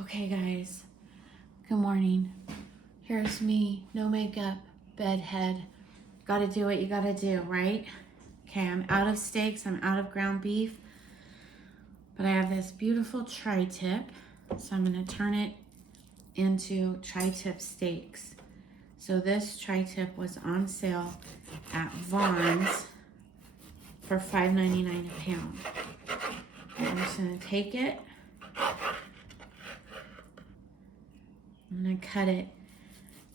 Okay, guys. Good morning. Here's me, no makeup, bedhead. Gotta do what you gotta do, right? Okay, I'm out of steaks, I'm out of ground beef, but I have this beautiful tri-tip, so I'm gonna turn it into tri-tip steaks. So this tri-tip was on sale at Vons for $5.99 a pound. And I'm just gonna take it, I'm gonna cut it,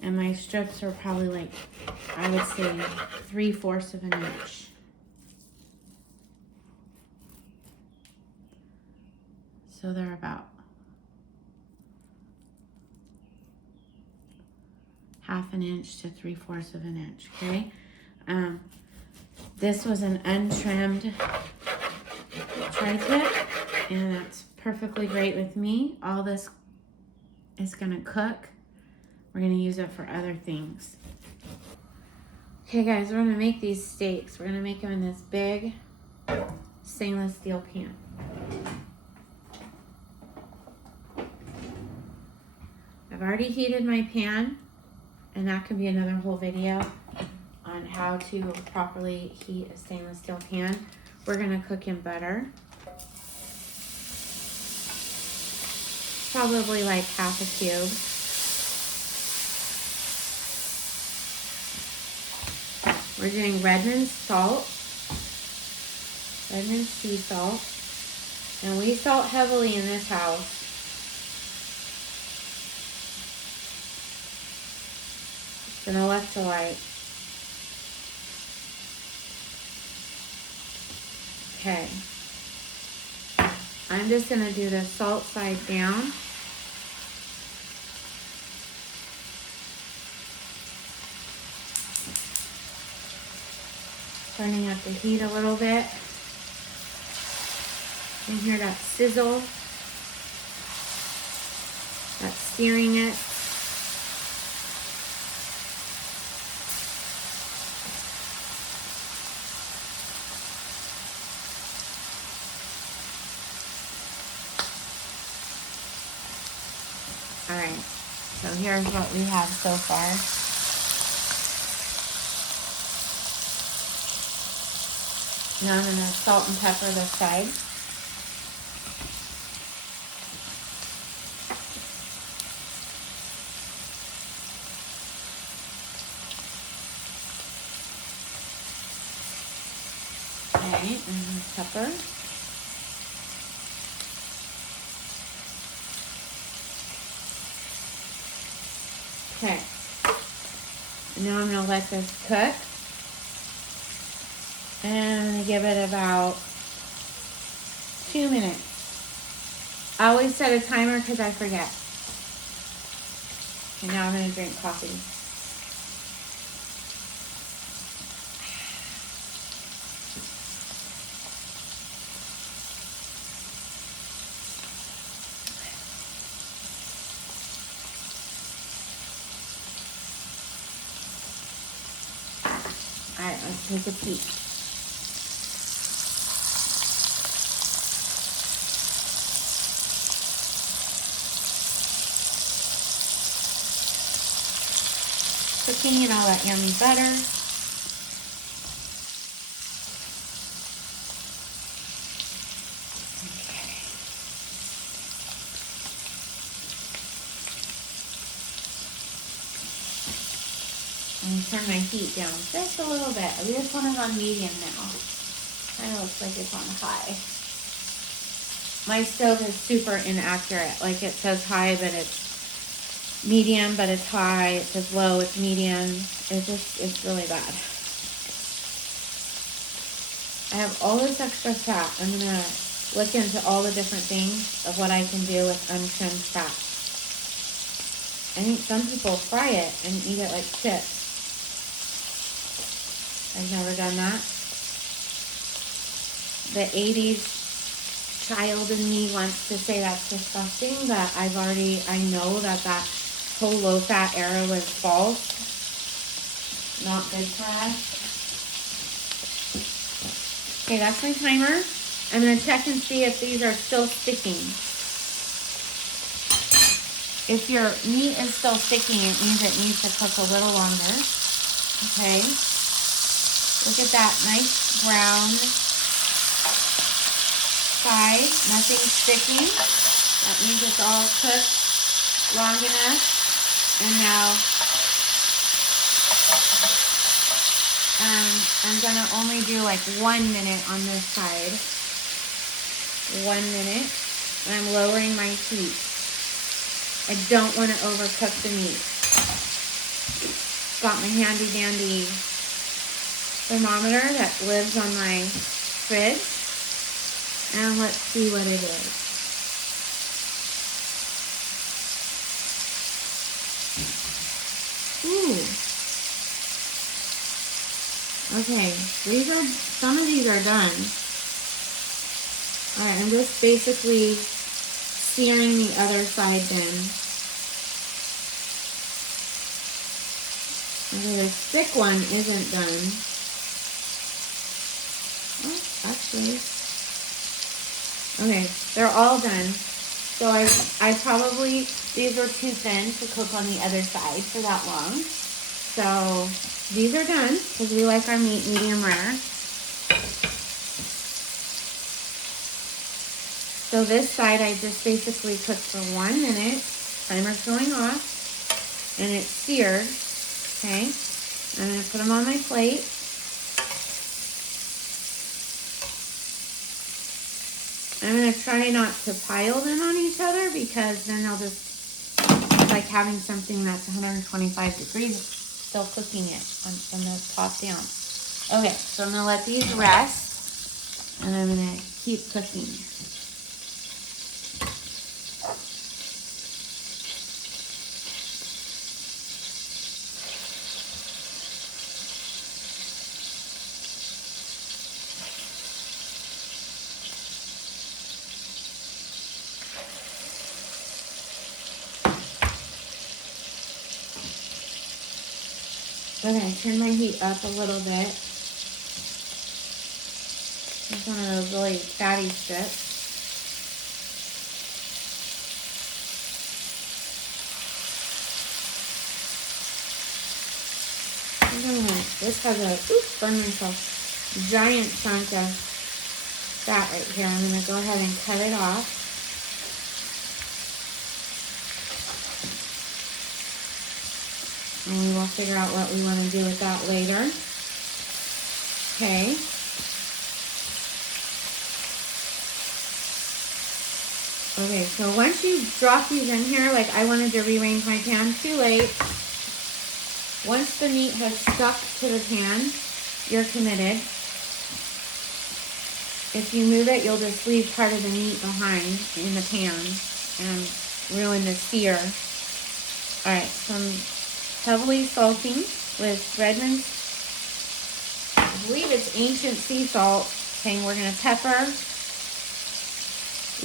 and my strips are probably like, I would say 3/4 of an inch. So they're about 1/2 inch to 3/4 of an inch, okay? This was an untrimmed tri-tip, and that's perfectly great with me. All this is gonna cook. We're gonna use it for other things. Okay guys, we're gonna make these steaks. We're gonna make them in this big stainless steel pan. I've already heated my pan, and that could be another whole video on how to properly heat a stainless steel pan. We're gonna cook in butter. Probably like 1/2 cube. We're doing Redmond salt, Redmond sea salt, and we salt heavily in this house. It's an electrolyte. Okay. I'm just gonna do the salt side down. Turning up the heat a little bit. You can hear that sizzle. That's searing it. All right, so here's what we have so far. Now I'm gonna salt and pepper the side. Okay, and pepper. Okay, now I'm gonna let this cook. And I'm gonna give it about 2 minutes. I always set a timer because I forget. And now I'm gonna drink coffee. All right, let's take a peek. Cooking in all that yummy butter. Okay. And turn my heat down just a little bit. This one is on medium now. Kind of looks like it's on high. My stove is super inaccurate. Like it says high, but it's medium, but it's high. It says low, it's medium. It's really bad. I have all this extra fat. I'm gonna look into all the different things of what I can do with untrimmed fat. I think some people fry it and eat it like chips. I've never done that. The 80s child in me wants to say that's disgusting, but I know that whole low-fat era was false. Not good for us. Okay, that's my timer. I'm going to check and see if these are still sticking. If your meat is still sticking, it means it needs to cook a little longer. Okay. Look at that nice brown side. Nothing sticking. That means it's all cooked long enough. And now I'm going to only do like 1 minute on this side. 1 minute. And I'm lowering my heat. I don't want to overcook the meat. Got my handy dandy thermometer that lives on my fridge. And let's see what it is. Ooh. Okay, some of these are done. Alright, I'm just basically searing the other side then. Okay, the thick one isn't done. Oh, actually. Okay, they're all done. So I probably, these were too thin to cook on the other side for that long. So these are done because we like our meat medium rare. So this side I just basically cooked for 1 minute. Timer's going off. And it's seared. Okay. I'm going to put them on my plate. I'm going to try not to pile them on each other because then they'll just, it's like having something that's 125 degrees, still cooking it from the top down. Okay, so I'm going to let these rest and I'm going to keep cooking. Okay, turn my heat up a little bit. It's one of those really fatty strips. This has a, burn myself, giant chunk of fat right here. I'm going to go ahead and cut it off. And we will figure out what we want to do with that later. Okay. Okay, so once you drop these in here, like I wanted to rearrange my pan, too late. Once the meat has stuck to the pan, you're committed. If you move it, you'll just leave part of the meat behind in the pan and ruin the sear. Alright, some heavily salting with Redmond's, I believe it's ancient sea salt. Okay, we're going to pepper.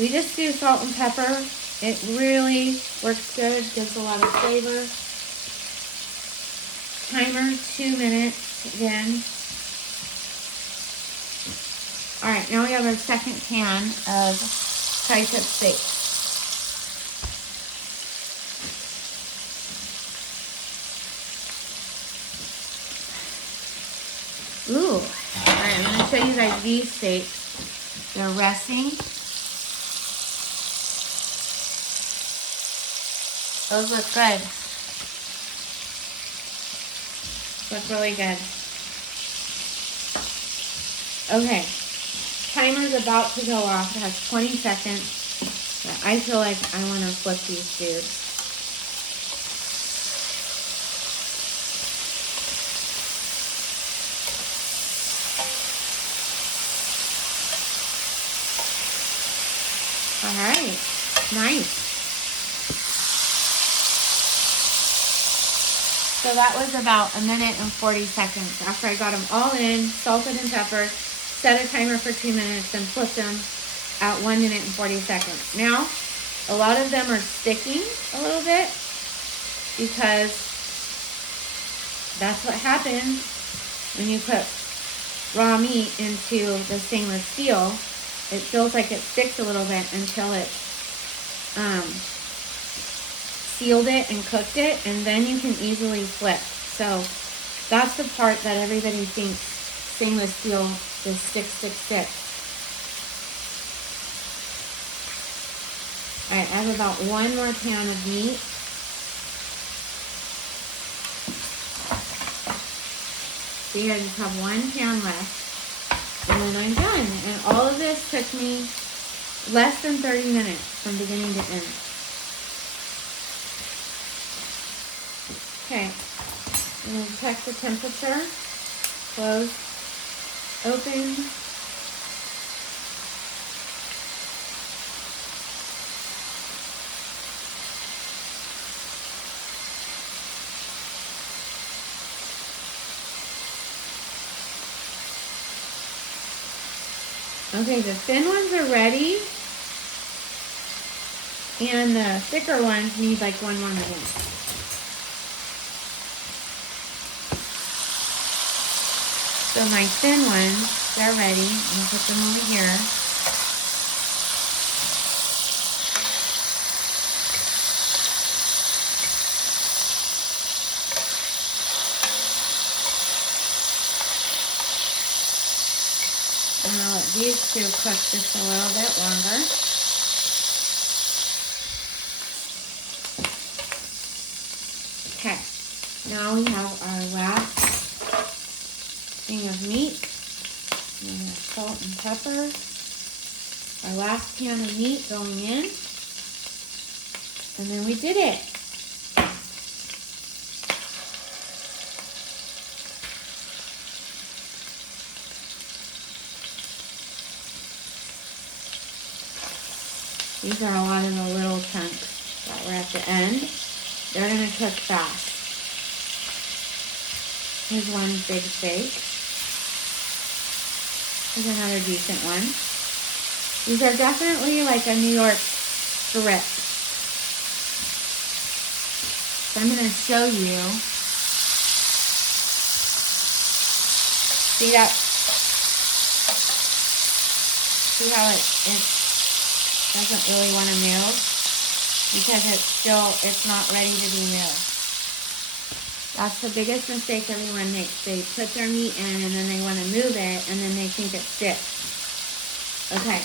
We just do salt and pepper. It really works good, gives a lot of flavor. Timer, 2 minutes again. Alright, now we have our second pan of tri-tip steak. Ooh. Alright, I'm going to show you guys these steaks. They're resting. Those look good. Look really good. Okay. Timer's about to go off. It has 20 seconds. But I feel like I want to flip these dudes. Alright. Nice. So that was about 1 minute and 40 seconds after I got them all in, salted and peppered, set a timer for 2 minutes, and flipped them at 1 minute and 40 seconds. Now, a lot of them are sticking a little bit because that's what happens when you put raw meat into the stainless steel. It feels like it sticks a little bit until it sealed it and cooked it, and then you can easily flip. So that's the part that everybody thinks stainless steel is stick. All right, I have about one more pan of meat. See, I just have one pan left. And then I'm done. And all of this took me less than 30 minutes from beginning to end. Okay. I'm going to check the temperature. Close. Open. Okay, the thin ones are ready, and the thicker ones need like one more minute. So my thin ones, they're ready. I'm gonna put them over here. And I'll let these two cook just a little bit longer. Okay, now we have our last thing of meat. And we have salt and pepper. Our last pan of meat going in. And then we did it. These are a lot of the little chunks that were at the end. They're going to cook fast. Here's one big steak. Here's another decent one. These are definitely like a New York strip. So I'm going to show you. See that? See how it doesn't really want to move? Because it's not ready to be moved. That's the biggest mistake everyone makes. They put their meat in and then they want to move it and then they think it sticks. Okay.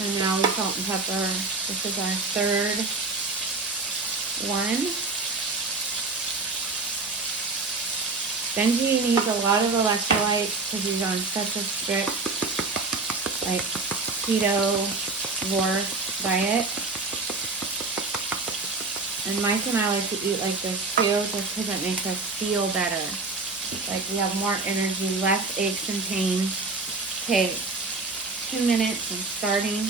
So now we salt and pepper. This is our third one. Benji needs a lot of electrolytes because he's on such a strict, like, keto-war diet. And Mike and I like to eat like this too, just because it makes us feel better. Like we have more energy, less aches and pains. Okay, 2 minutes and starting.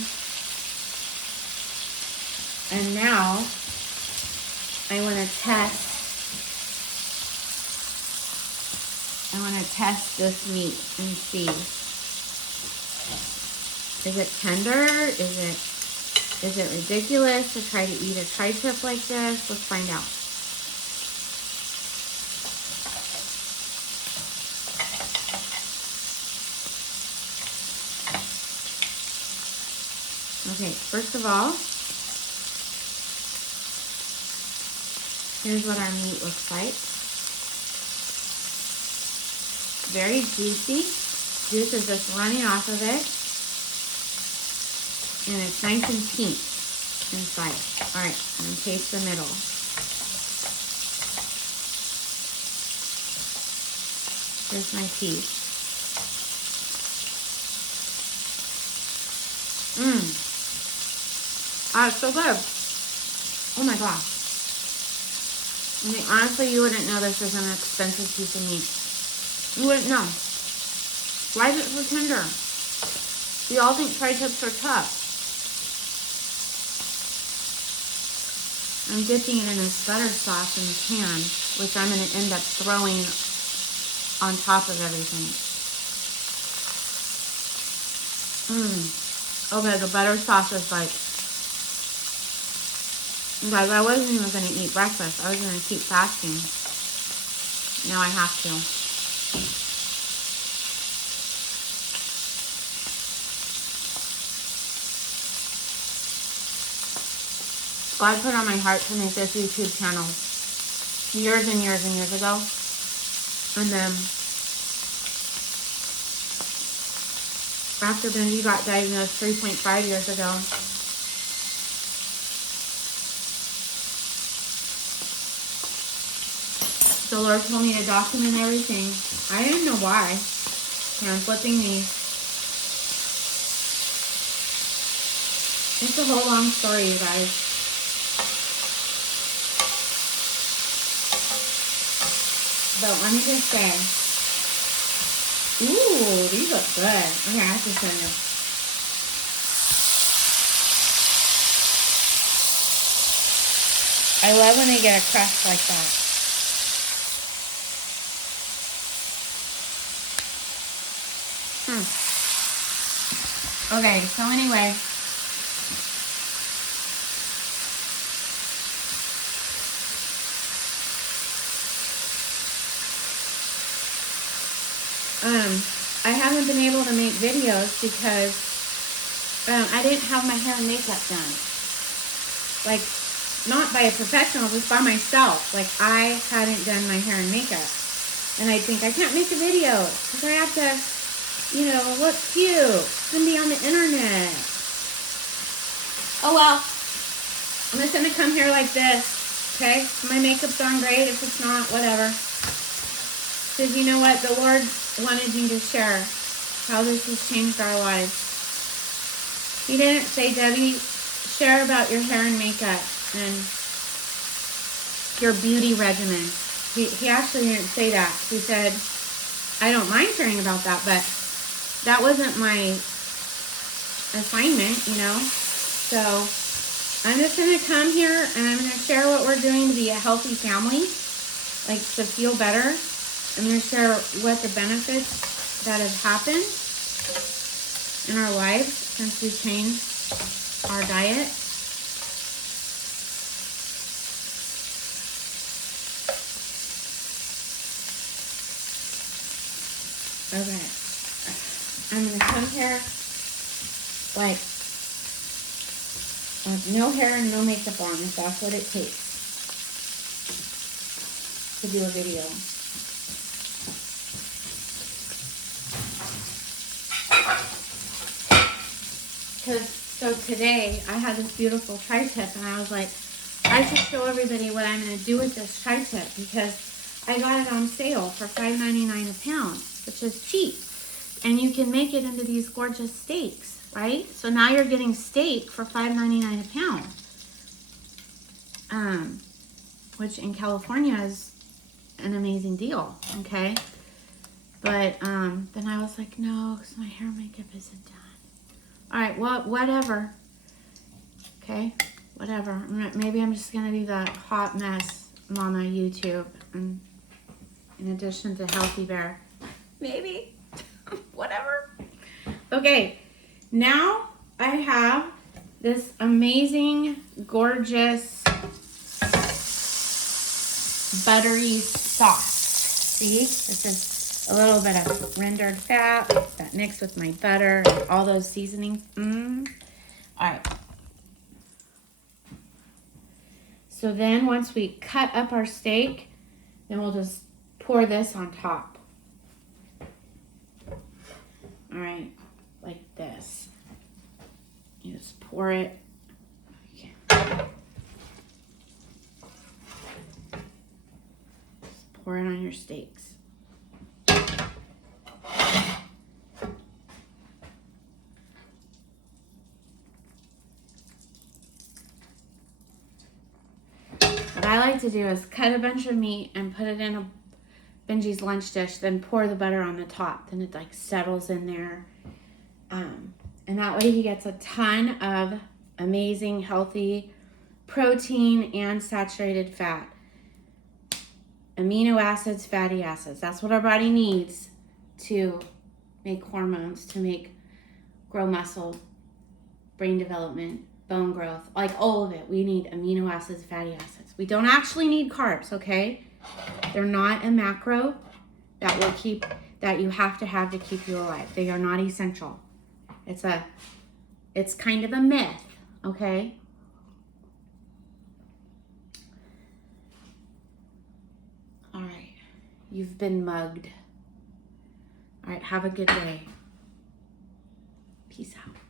And now, I want to test this meat and see. Is it tender? Is it ridiculous to try to eat a tri-tip like this? Let's find out. Okay, first of all, here's what our meat looks like. Very juicy. Juice is just running off of it. And it's nice and pink inside. All right, I'm going to taste the middle. Here's my piece. It's so good. Oh my gosh. I mean, honestly, you wouldn't know this is an expensive piece of meat. You wouldn't know. Why is it so tender? We all think tri-tips are tough. I'm dipping it in this butter sauce in the pan, which I'm going to end up throwing on top of everything. Okay, the butter sauce is like... Guys, I wasn't even going to eat breakfast. I was going to keep fasting. Now I have to. God put on my heart to make this YouTube channel years and years and years ago. And then after Benji got diagnosed 3.5 years ago, the Lord told me to document everything. I didn't know why. And I'm flipping these. It's a whole long story, you guys. But let me just say, ooh, these look good. Okay, I have to show you. I love when they get a crust like that. Okay, so anyway. I haven't been able to make videos because I didn't have my hair and makeup done. Like, not by a professional, just by myself. Like, I hadn't done my hair and makeup. And I think, I can't make a video because I have to, you know, look cute and be on the internet. Oh, well. I'm just going to come here like this, okay? My makeup's on great. If it's not, whatever. Because you know what? The Lord wanted me to share how this has changed our lives. He didn't say, Debbie, share about your hair and makeup and your beauty regimen. He actually didn't say that. He said, I don't mind sharing about that, but that wasn't my assignment, you know. So I'm just going to come here and I'm going to share what we're doing to be a healthy family, like to feel better. I'm going to share what the benefits that have happened in our lives since we changed our diet. Okay. I'm going to come here like with no hair and no makeup on if that's what it takes to do a video. So today I had this beautiful tri-tip and I was like, I should show everybody what I'm going to do with this tri-tip because I got it on sale for $5.99 a pound, which is cheap. And you can make it into these gorgeous steaks, right? So now you're getting steak for $5.99 a pound, which in California is an amazing deal, okay? But then I was like, no, because my hair and makeup isn't done. All right, well, whatever. Okay, whatever. Maybe I'm just going to do that hot mess mama YouTube in addition to Healthy Bear. Maybe. Whatever. Okay, now I have this amazing, gorgeous, buttery sauce. See? This is a little bit of rendered fat that mixed with my butter and all those seasonings. All right. So then once we cut up our steak, then we'll just pour this on top. All right, like this. You just pour it. Okay. Just pour it on your steaks. What I like to do is cut a bunch of meat and put it in a Benji's lunch dish, then pour the butter on the top. Then it like settles in there. And that way he gets a ton of amazing, healthy protein and saturated fat. Amino acids, fatty acids. That's what our body needs to make hormones, to grow muscle, brain development, bone growth, like all of it. We need amino acids, fatty acids. We don't actually need carbs, okay? They're not a macro that you have to keep you alive. They are not essential. It's kind of a myth, okay? You've been mugged. All right, have a good day. Peace out.